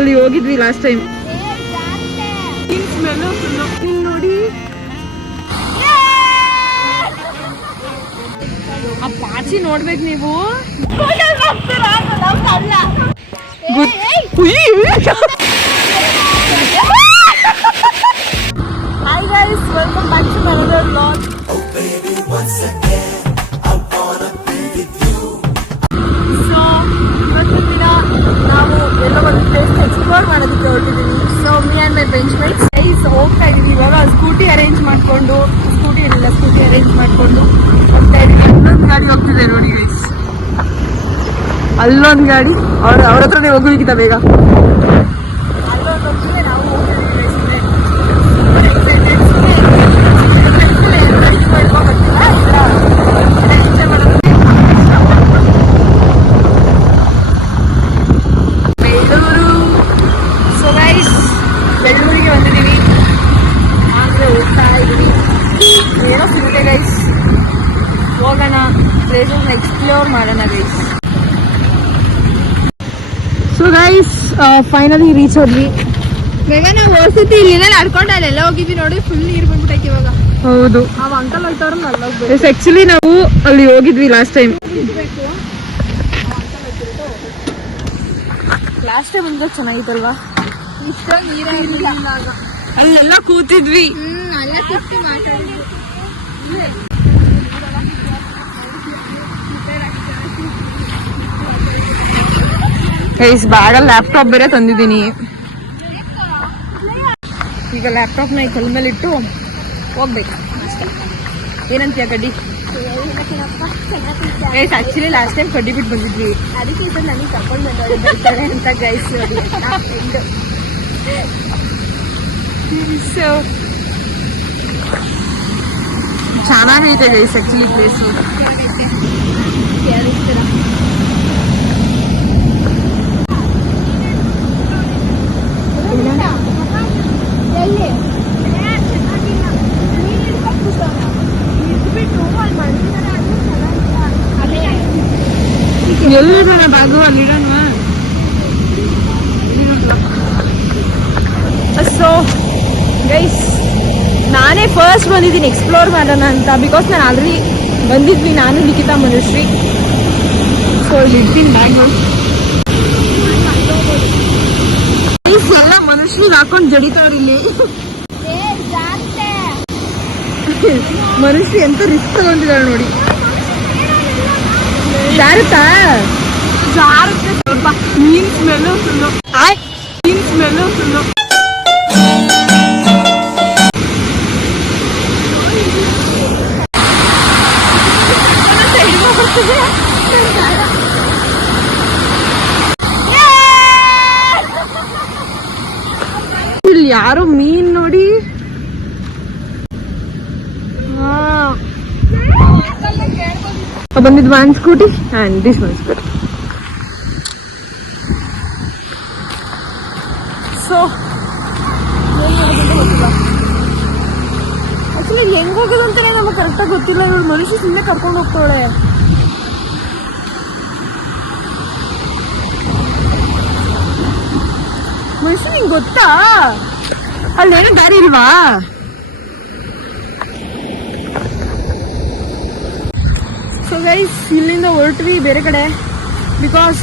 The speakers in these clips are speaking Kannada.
ಅಲ್ಲಿ ಹೋಗಿದ್ವಿ ಲಾಸ್ಟ್ ಟೈಮ್. ನೋಡಿ ಆ ಪಾಚಿ ನೋಡ್ಬೇಕು ನೀವು. Hi guys, welcome back to another vlog. Oh baby, once again I wanna be with you. So, ಇವತ್ತಿನ ದಿನ ನಾವು ಎಲ್ಲ ಒಂದು ಪ್ಲೇಸ್ ಎಕ್ಸ್ಪ್ಲೋರ್ ಮಾಡೋದಕ್ಕೆ ಹೊರಟಿದ್ದೀವಿ. So, me and my benchmates guys ಹೋಗ್ತಾ ಇದೀವಿ. ಇವಾಗ ಸ್ಕೂಟಿ ಅರೇಂಜ್ ಮಾಡ್ಕೊಂಡು ಹೋಗ್ತಾ ಇದೀವಿ. ಇನ್ನೊಂದು ಗಾಡಿ ಹೋಗ್ತಿದೆ ನೋಡಿ ಗೈಸ್, ಅಲ್ಲೊಂದು ಗಾಡಿ. ಅವ್ರ ಹತ್ರನೇ ಹೋಗ್ಬೇಕಿತ್ತ ಬೇಗ. ಅಲ್ಲೊಂದು ಹೋಗ್ತಿದೆ, ನಾವು ಬೆಂಗಳೂರಿಗೆ ಬಂದಿದ್ದೀವಿ. ಆದರೆ ಹೋಗ್ತಾ ಇದ್ದೀವಿ, ಏನೋ ಸಿಗುತ್ತೆ ಗೈಸ್. ಹೋಗೋಣ, ಪ್ಲೇಸಸ್ ಎಕ್ಸ್ಪ್ಲೋರ್ ಮಾಡೋಣ guys. So guys finally reach ಹೋದ್ವಿ. ಬೇಗ ನಾವು ಹೋಗ್ತಿದ್ವಿ, ಇಲ್ಲಿಂದ ನಡ್ಕೊಂಡು ಅಲ್ಲೆಲ್ಲ ಹೋಗಿದ್ವಿ ನೋಡಿ. ಫುಲ್ ನೀರು ಬಂದ್ಬಿಟ್ಟೈತಿ ಇವಾಗ. ಹೌದು, ಅವ್ ಅಂಕಲ್ ಹೋಗ್ತಾರಲ್ಲ ಅಲ್ಲೋಗ್ಬೇಕು. ಆಕ್ಚುಲಿ ನಾವು ಅಲ್ಲಿ ಹೋಗಿದ್ವಿ ಲಾಸ್ಟ್ ಟೈಮ್. ಲಾಸ್ಟ್ ಟೈಮ್ ಬಂದಾಗ ಚೆನ್ನಾಗಿತ್ತಲ್ವಾ? ಇಷ್ಟೊಂದು ನೀರಿಲ್ಲ, ಅಲ್ಲೆಲ್ಲ ಕೂತಿದ್ವಿ. ಅಲ್ಲ ಕೂತಿ ಮಾತಾಡಿದ್ವಿ. ಗೈಸ್ ಬ್ಯಾಗಲ್ಲಿ ಲ್ಯಾಪ್ಟಾಪ್ ಬೇರೆ ತಂದಿದ್ದೀನಿ. ಈಗ ಲ್ಯಾಪ್ಟಾಪ್ನ ಈ ಕಲ್ ಮೇಲೆ ಇಟ್ಟು ಹೋಗ್ಬೇಕು ಅಷ್ಟೇ. ಏನಂತೀಯ ಕಡ್ಡಿ? ಗೈಸ್ ಆಕ್ಚುಲಿ ಲಾಸ್ಟ್ ಟೈಮ್ ಕಡ್ಡಿ ಬಿಟ್ಟು ಬಂದಿದ್ವಿ, ಅದಕ್ಕೆ ಇದು ನನಗೆ ಕರ್ಕೊಂಡು ಬರ್ತಾರೆ ಅಂತ ಗೈಸ್. ಸೊ ಚೆನ್ನಾಗೈತೆ ಗೈಸ್ ಆಕ್ಚುಲಿ ಪ್ಲೇಸು. ಎಲ್ಲಿರೋಣ ಬಾಗು? ಅಲ್ಲಿರೋಣ. ಸೊ ಗೈಸ್ ನಾನೇ ಫಸ್ಟ್ ಬಂದಿದ್ದೀನಿ ಎಕ್ಸ್ಪ್ಲೋರ್ ಮಾಡೋಣ ಅಂತ. ಬಿಕಾಸ್ ನಾನು ಆಲ್ರೆಡಿ ಬಂದಿದ್ವಿ, ನಾನು ಲಿಖಿತಾ ಮನುಶ್ರೀ. ಸೊ ಇಲ್ಲಿ ಇಡ್ತೀನಿ ಬ್ಯಾಗು. ಎಲ್ಲ ಮನುಷ್ಯರಿಗೆ ಹಾಕೊಂಡು ಜಡಿತಾವ್ರಿ ಇಲ್ಲಿ. ಮನುಷ್ಯ ಎಂತ ರಿಸ್ಕ್ ತಗೊಂಡಿದ್ದಾಳೆ ನೋಡಿ. ಜಾರುತ್ತಾ? ಜಾರುತ್ತೆ ಸ್ವಲ್ಪ. ಮೀನ್ ಸ್ಮೆಲ್ಲು ಫುಲ್ಲು. ಮೀನ್ ಸ್ಮೆಲ್ಲು ಫುಲ್ಲು. ಇಲ್ಲಿ ಯಾರೋ ಮೀನ್ ನೋಡಿ. ಬಂದಿದ್ದು one scooty and this one scooty. So actually ಹೆಂಗ್ ಹೋಗೋದು ಅಂತಾನೆ ನಮಗೆ ಕರೆಕ್ಟಾಗಿ ಗೊತ್ತಿಲ್ಲ. ಇವ್ರು ಮನುಷ್ಯ ಸುಮ್ಮನೆ ಕರ್ಕೊಂಡು ಹೋಗ್ತಾಳೆ. ಮನುಷ್ಯ ನಿಂಗೆ ಗೊತ್ತಾ ಅಲ್ಲೇನೋ ದಾರಿ ಇಲ್ವಾ? ಸೊ ಗೈಸ್ ಇಲ್ಲಿಂದ ಹೊರಟ್ವಿ ಬೇರೆ ಕಡೆ. ಬಿಕಾಸ್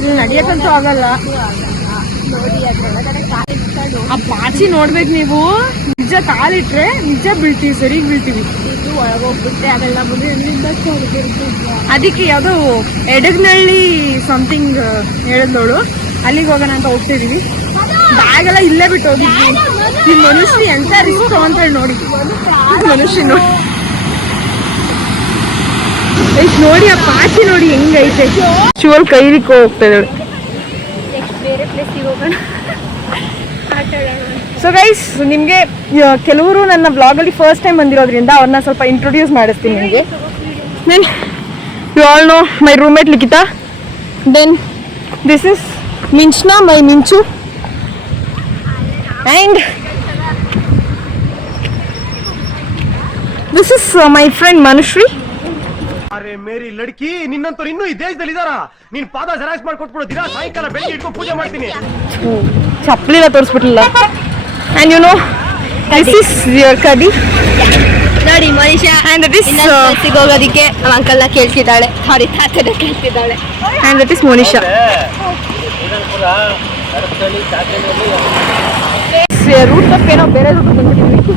ಇಲ್ಲಿ ನಡೆಯಕ್ಕಂತೂ ಆಗಲ್ಲ. ಆ ಪಾಚಿ ನೋಡ್ಬೇಕು ನೀವು. ನಿಜ ಕಾಲಿಟ್ರೆ ನಿಜ ಬೀಳ್ತೀವಿ, ಸರಿಗ್ ಬೀಳ್ತೀವಿ. ಒಳಗೋಗ್ಬಿಟ್ಟೆ ಅವೆಲ್ಲ ಅದಕ್ಕೆ ಯಾವ್ದೋ ಎಡಗ್ನಳ್ಳಿ ಸಮಥಿಂಗ್ ಹೇಳಿದ್ನೋಳು, ಅಲ್ಲಿಗೆ ಹೋಗೋಣ ಅಂತ ಹೋಗ್ತಿದೀವಿ. ಬ್ಯಾಗ್ ಎಲ್ಲ ಇಲ್ಲೇ ಬಿಟ್ಟು ಹೋಗಿದ್ವಿ. ಈ ಮನುಷ್ಯ ಎಂತ ರಿಸ್ಕ್ ಅಂತ ಹೇಳಿ ನೋಡಿ. ಮನುಷ್ಯ ನೋಡಿ, ಆ ಪಾಚಿ ನೋಡಿ ಹೆಂಗೈತೆ. ಶಿವಲ್ ಕೈಲಿಕ್ಕೆ ಹೋಗ್ತಾ ಇದ್ದಾಳೆ. ಬೇರೆ ಪ್ಲೇಸಿಗೆ ಹೋಗೋಣ. ಸೊ ಗೈಸ್ ನಿಮಗೆ ಕೆಲವರು ನನ್ನ ಬ್ಲಾಗಲ್ಲಿ ಫಸ್ಟ್ ಟೈಮ್ ಬಂದಿರೋದ್ರಿಂದ ಅವ್ರನ್ನ ಸ್ವಲ್ಪ ಇಂಟ್ರೊಡ್ಯೂಸ್ ಮಾಡಿಸ್ತೀನಿ ನಿಮಗೆ. Then you all know my roommate Likhita. Then this is ಮಿಂಚ್ನಾ, my Minchu. And this is my friend Manushree. ಅರೆ ಮೇರಿ ಲಡ್ಕಿ, ನಿನ್ನಂತವ್ರು ಇನ್ನೂ ಈ ದೇಶದಲ್ಲಿ ಇದಾರ? ನೀನ್ ಪಾದ ಜೆರಾಕ್ಸ್ ಮಾಡಿ ಕೊಟ್ಬಿಡು, ದಿನ ಸಾಯಂಕಾಲ ಬೆಳಿಗ್ಗೆ ಇಟ್ಕೊಂಡು ಪೂಜೆ ಮಾಡ್ತೀನಿ. ಚಪ್ಪಲಿನ ತೋರಿಸ್ಬಿಟ್ಟಿಲ್ಲ. And you know, this is your ಕದಿ. ನೋಡಿ ಮನುಷ್ಯ ಹೋಗೋದಿಕ್ಕೆ ನಮ್ಮ ಅಂಕಲ್ನ ಕೇಳ್ತಿದ್ದಾಳೆ, ಸಾರಿ ತಾತನ ಕೇಳ್ತಿದ್ದಾಳೆ. And that is Monisha. Route ತಪ್ಪೇನೋ ಬೇರೆ ರೂಟ್ ಬಂದ್ಬಿಟ್ಟಿದ್ವಿ.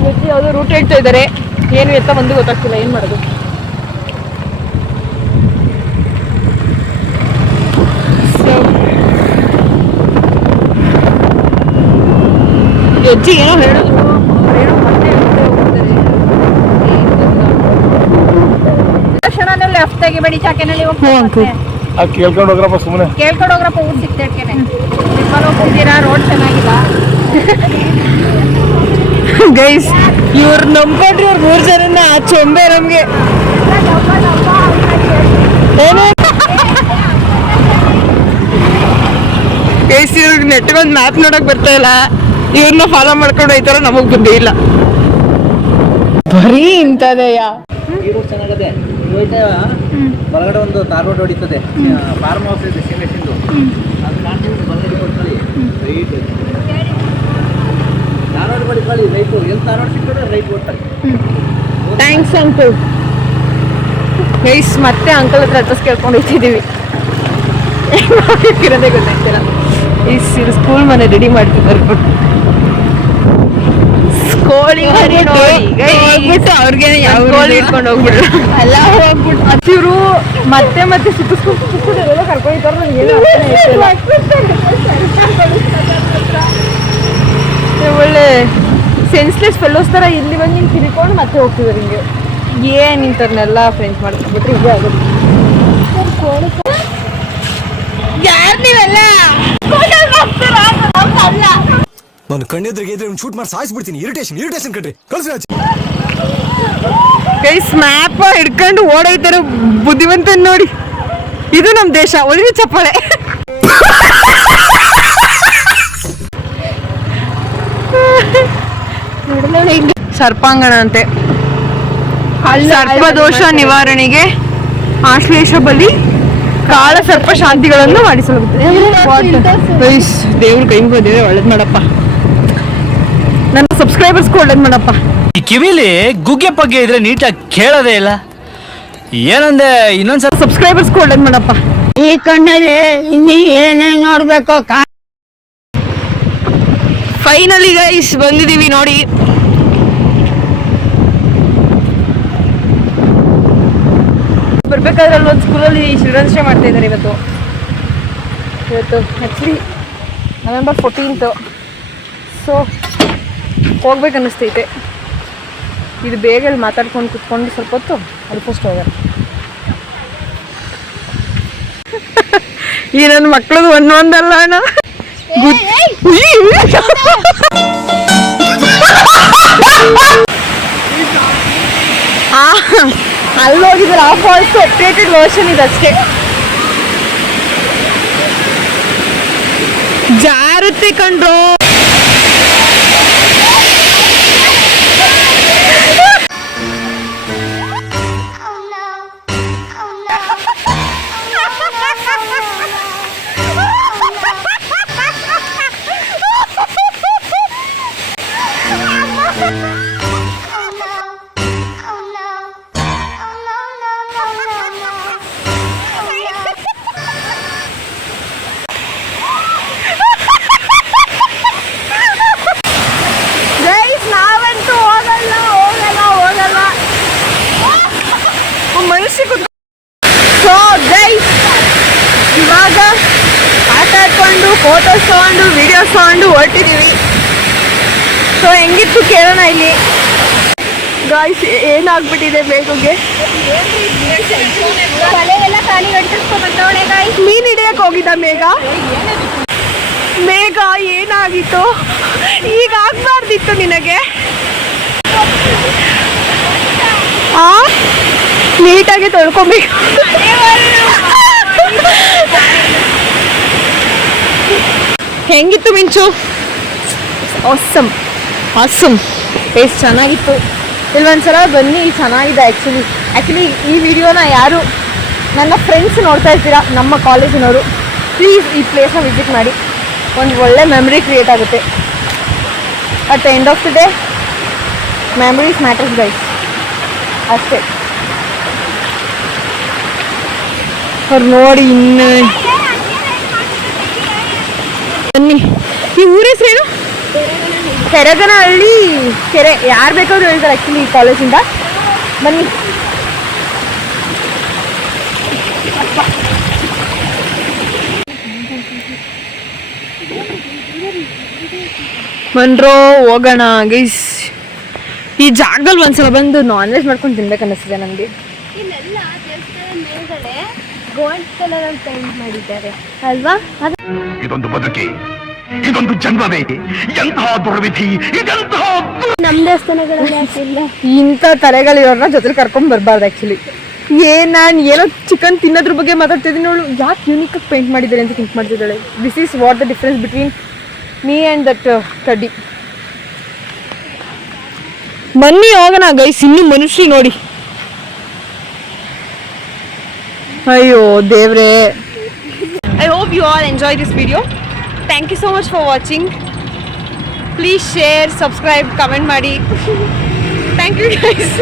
ಇವತ್ತು ಯಾವುದೋ ರೂಟ್ ಹೇಳ್ತಾ ಇದ್ದಾರೆ, ಏನು ಎತ್ತ ಬಂದು ಗೊತ್ತಾಗ್ತಿಲ್ಲ, ಏನು ಮಾಡೋದು. ಅಜ್ಜಿ ಏನೋ ಹೇಳೋದು, ಏನೋ ಮತ್ತೆ ಕ್ಷಣದಲ್ಲಿ ಲೆಫ್ಟ್ ತೆಗಿಬೇಡಿ, ಚಾಕೆನಲ್ಲಿ ಹೋಗ್ತಾರೆ. ಕೇಳ್ಕೊಂಡು ಹೋಗ್ರಪ್ಪ, ಸುಮ್ಮನೆ ಕೇಳ್ಕೊಂಡು ಹೋಗ್ರಪ್ಪ, ಊರ್ ಸಿಗ್ತೇನೆ. ನಿಮ್ಮಲ್ಲಿ ಹೋಗ್ತಿದ್ದೀರಾ, ರೋಡ್ ಚೆನ್ನಾಗಿಲ್ಲ. ಗೈಸ್, ಇವ್ರು ನಂಬ್ಕೊಂಡ್ರಿ, ಇವ್ರು 3 ಜನನ ಚೊಂಬೆ ನಮ್ಗೆ. ಗೈಸ್, ಇವ್ರಿಗೆ ನೆಟ್ಗೊಂದು ಮ್ಯಾಪ್ ನೋಡಕ್ ಬರ್ತಾ ಇಲ್ಲ, ಇವ್ರನ್ನ ಫಾಲೋ ಮಾಡ್ಕೊಂಡು ಹೋಯ್ತಾರ, ನಮಗ್ ಬಂದೇ ಇಲ್ಲ. ಬರೀ ಇಂಥದೆಯಾ? ಈ ರೂಟ್ ಚೆನ್ನಾಗದೆ. ಒಳಗಡೆ ಒಂದು ತಾರ್ ರೋಡ್ ಹೊಡಿತದೆ, ಫಾರ್ಮ್ ಹೌಸ್ ಇದೆ ಸಿಮೆಂಟಿಂದು. ಅದು ನಾನು ಬಲಗಡೆ ಕೊಡ್ಕೊಳ್ಳಿ, ರೈಟ್ ತಾರ್ ರೋಡ್ ಹೊಡಿಕೊಳ್ಳಿ, ರೈಟು ಎಲ್ಲಿ ತಾರ್ ರೋಡ್ ಸಿಕ್ಕಿದ್ರೆ ರೈಟ್ ಕೊಡ್ತಾರೆ. Thanks uncle. ಗೈಸ್, ಮತ್ತೆ ಅಂಕಲ್ ಹತ್ರ ಅಡ್ರೆಸ್ ಕೇಳ್ಕೊಂಡು ಹೋಗ್ತಿದ್ದೀವಿ. ಇರೋದೇ ಗೊತ್ತಾಗ್ತಿಲ್ಲ. ಈ ಸ್ಕೂಲ್ ಮನೆ ರೆಡಿ ಮಾಡ್ತಿದ್ದಾರೆ. ಕೋಳಿ ಹೋಗ್ಬಿಟ್ಟು ಅವ್ರಿಗೆ ಕೋಳಿ ಇಟ್ಕೊಂಡು ಹೋಗ್ಬಿಟ್ರು, ಎಲ್ಲ ಹೋಗ್ಬಿಟ್ಟು ಹತ್ತಿರು ಮತ್ತೆ ಮತ್ತೆ ಸುತ್ತಿಸ್ಕೊಂಡು ಕರ್ಕೊಂಡಿದ್ದಾರೆ. ಒಳ್ಳೆ ಸೆನ್ಸ್ಲೆಸ್ ಫೆಲ್ಲೋಸ್ ಥರ ಇಲ್ಲಿ ಬಂದು ಹಿಂಗೆ ತಿರ್ಕೊಂಡು ಮತ್ತೆ ಹೋಗ್ತಿದ್ದಾರೆ. ಹಿಂಗೆ ಏನು ಇಂಥವ್ರನ್ನೆಲ್ಲ ಫ್ರೆಂಡ್ಸ್ ಮಾಡ್ಕೊಂಡ್ಬಿಟ್ರೆ ಹೀಗೆ ಆಗುತ್ತೆ. ಯಾರು ನೀವೆಲ್ಲ ನಾನು ಕಣ್ಣೆದ್ರಿಗೆ ಇದ್ರೆ ಶೂಟ್ ಮಾಡಿ ಸಾಯಿಸ್ಬಿಡ್ತೀನಿ. ಇರಿಟೇಷನ್ ಕಣ್ರಿ, ಕಳ್ಸಿ. ಗೈಸ್, ಮ್ಯಾಪ್ ಹಿಡ್ಕೊಂಡು ಓಡೋಯ್ತಾರೆ ಬುದ್ಧಿವಂತ ನೋಡಿ. ಇದು ನಮ್ಮ ದೇಶ. ಒಳ್ಳೆ ಚಪ್ಪಾಳೆ. ಸರ್ಪಾಂಗಣ ಅಂತೆ. ಸರ್ಪ ದೋಷ ನಿವಾರಣೆಗೆ ಆಶ್ಲೇಷ ಬಲಿ, ಕಾಳ ಸರ್ಪ ಶಾಂತಿಗಳನ್ನು ಮಾಡಿಸಲಾಗುತ್ತದೆ. ದೇವ್ರ ಕೈ ಮುಗಿದೇವೆ, ಒಳ್ಳೇದ್ ಮಾಡಪ್ಪ. ನನ್ನ ಸಬ್ಸ್ಕ್ರೈಬರ್ಸ್ಗೂ ಒಳ್ಳೇದ್ ಮಾಡಪ್ಪ. ಈ ಕಿವಿಲಿ ಗುಗ್ಗೆ ಪಗ್ಗೆ ಇದ್ರೆ ನೀಟಾಗಿ ಕೇಳೋದೇ ಇಲ್ಲ. ಏನಂದೆ, ಇನ್ನೊಂದ್ಸಲ ಸಬ್ಸ್ಕ್ರೈಬರ್ಸ್ಗೂ ಒಳ್ಳೇದ್ ಮಾಡಪ್ಪ. ಈ ಕಣ್ಣಲ್ಲಿ ಇನ್ನೀ ಏನೇನ್ ನೋಡ್ಬೇಕು. ಫೈನಲಿ ಗೈಸ್ ಬಂದಿದೀವಿ ನೋಡಿ. ಬರ್ಬೇಕಾದ್ರೆ ಅಲ್ಲಿ ಒಂದು ಸ್ಕೂಲಲ್ಲಿ ಚಿಲ್ಡ್ರನ್ಸ್ ಡೇ ಮಾಡ್ತಾ ಇದ್ದಾರೆ ಇವತ್ತು ಆ್ಯಕ್ಚುಲಿ November 14th. ಸೊ ಹೋಗ್ಬೇಕು ಅನ್ನಿಸ್ತೈತೆ. ಇದು ಬೇಗ ಅಲ್ಲಿ ಮಾತಾಡ್ಕೊಂಡು ಕುತ್ಕೊಂಡು ಸ್ವಲ್ಪ ಹೊತ್ತು ಅದು ಫಸ್ಟ್ ಹೋಗೋಣ. ಈ ನನ್ನ ಮಕ್ಳದು ಒಂದೊಂದಲ್ಲ ಅಣ್ಣ. ಅಲ್ಲಿ ಹೋಗಿದ್ರೆ ಆ ಫಾಲ್ಸ್ ಅಪ್ಡೇಟೆಡ್ ವರ್ಷನ್ ಇದಷ್ಟೇ. ಜಾರುತ್ತೆ ಕಂಡ್ರು. ಸೊ ಗೈಸ್, ಇವಾಗ ಆಟ ಆಡ್ಕೊಂಡು ಫೋಟೋಸ್ ತಗೊಂಡು ವಿಡಿಯೋಸ್ ತಗೊಂಡು ಹೊರಟಿದ್ದೀವಿ. ಸೊ ಹೆಂಗಿತ್ತು ಕೇಳೋಣ ಇಲ್ಲಿ. ಗಾಯ್ಸ್, ಏನಾಗ್ಬಿಟ್ಟಿದೆ ಬೇಗುಗೆ? ಮೀನ್ ಹಿಡಿಯಕ್ಕೆ ಹೋಗಿದ್ದ ಮೇಘ ಏನಾಗಿತ್ತು? ಈಗ ಆಗ್ಬಾರ್ದಿತ್ತು ನಿನಗೆ. ನೀಟಾಗಿ ತೊಳ್ಕೊಬೇಕು. ಹೆಂಗಿತ್ತು ಮಿಂಚು? ಆಸಮ್ ಟೇಸ್ಟ್ ಚೆನ್ನಾಗಿತ್ತು. ಇಲ್ಲೊಂದ್ಸಲ ಬನ್ನಿ, ಚೆನ್ನಾಗಿದೆ ಆ್ಯಕ್ಚುಲಿ ಈ ವಿಡಿಯೋನ ಯಾರು ನನ್ನ ಫ್ರೆಂಡ್ಸ್ ನೋಡ್ತಾ ಇರ್ತೀರಾ ನಮ್ಮ ಕಾಲೇಜಿನವರು, ಪ್ಲೀಸ್ ಈ ಪ್ಲೇಸ್ನ ವಿಸಿಟ್ ಮಾಡಿ. ಒಂದು ಒಳ್ಳೆ ಮೆಮರಿ ಕ್ರಿಯೇಟ್ ಆಗುತ್ತೆ. At the end of the day memories matters guys, ಅಷ್ಟೇ. ಅವ್ರು ನೋಡಿ ಇನ್ನು ಬನ್ನಿ. ಈ ಊರ ಹೆಸರೇನು? ಕೆರಗನಹಳ್ಳಿ ಕೆರೆ. ಯಾರು ಬೇಕಾದ್ರೂ ಹೇಳ್ತಾರೆ ಆ್ಯಕ್ಚುಲಿ ಈ ಕಾಲೇಜಿಂದ. ಬನ್ನಿ. ಬನ್ರೋ ಹೋಗೋಣ ಗೈಸ್. ಈ ಜಾಗದಲ್ಲಿ ಒಂದ್ಸಲ ಬಂದು ನಾನ್ ವೆಜ್ ಮಾಡ್ಕೊಂಡು ತಿನ್ಬೇಕು ಅನ್ನಿಸ್ತಿದೆ ನನಗೆ. ಇಲ್ಲೆಲ್ಲ ದೇವಸ್ಥಾನ ಮೇಲ್ಗಡೆ ಗೋಲ್ಡ್ ಕಲರ್ ಅಲ್ಲಿ ಪೇಂಟ್ ಮಾಡಿದ್ದಾರೆ ಅಲ್ವಾ? ಇದೊಂದು ಬದುಕಿ, ಇದೊಂದು ಜನ್ಮವೇ, ಎಂತಹ ದುರ್ವಿಧಿ, ಇದೆಂತಹ ನಮ್ಮ ದೇವಸ್ಥಾನಗಳಲ್ಲಿ ಯಾಕಿಲ್ಲ? ಇಂಥ ತಲೆಗಳಿರೋರ್ನ ಜೊತೆಲಿ ಕರ್ಕೊಂಡ್ ಬರಬಾರ್ದು ಆ್ಯಕ್ಚುಲಿ. ನಾನು ಏನೋ ಚಿಕನ್ ತಿನ್ನೋದ್ರ ಬಗ್ಗೆ ಮಾತಾಡ್ತಿದ್ದೀನಿ, ಅವಳು ಯಾಕೆ ಯೂನಿಕಾಗಿ ಪೇಂಟ್ ಮಾಡಿದ್ದಾರೆ ಅಂತ ಥಿಂಕ್ ಮಾಡ್ತಿದ್ದಾಳೆ. This is what the difference between me and that ಕಡ್ಡಿ. ಬನ್ನಿ ಹೋಗೋಣ ಗೈಸ್. ಇನ್ನೂ ಮನುಷ್ಯರು ನೋಡಿ. ಅಯ್ಯೋ ದೇವ್ರೆ. I hope you all enjoy this video. Thank you so much for watching. Please share, subscribe, comment ಮಾಡಿ. Thank you guys.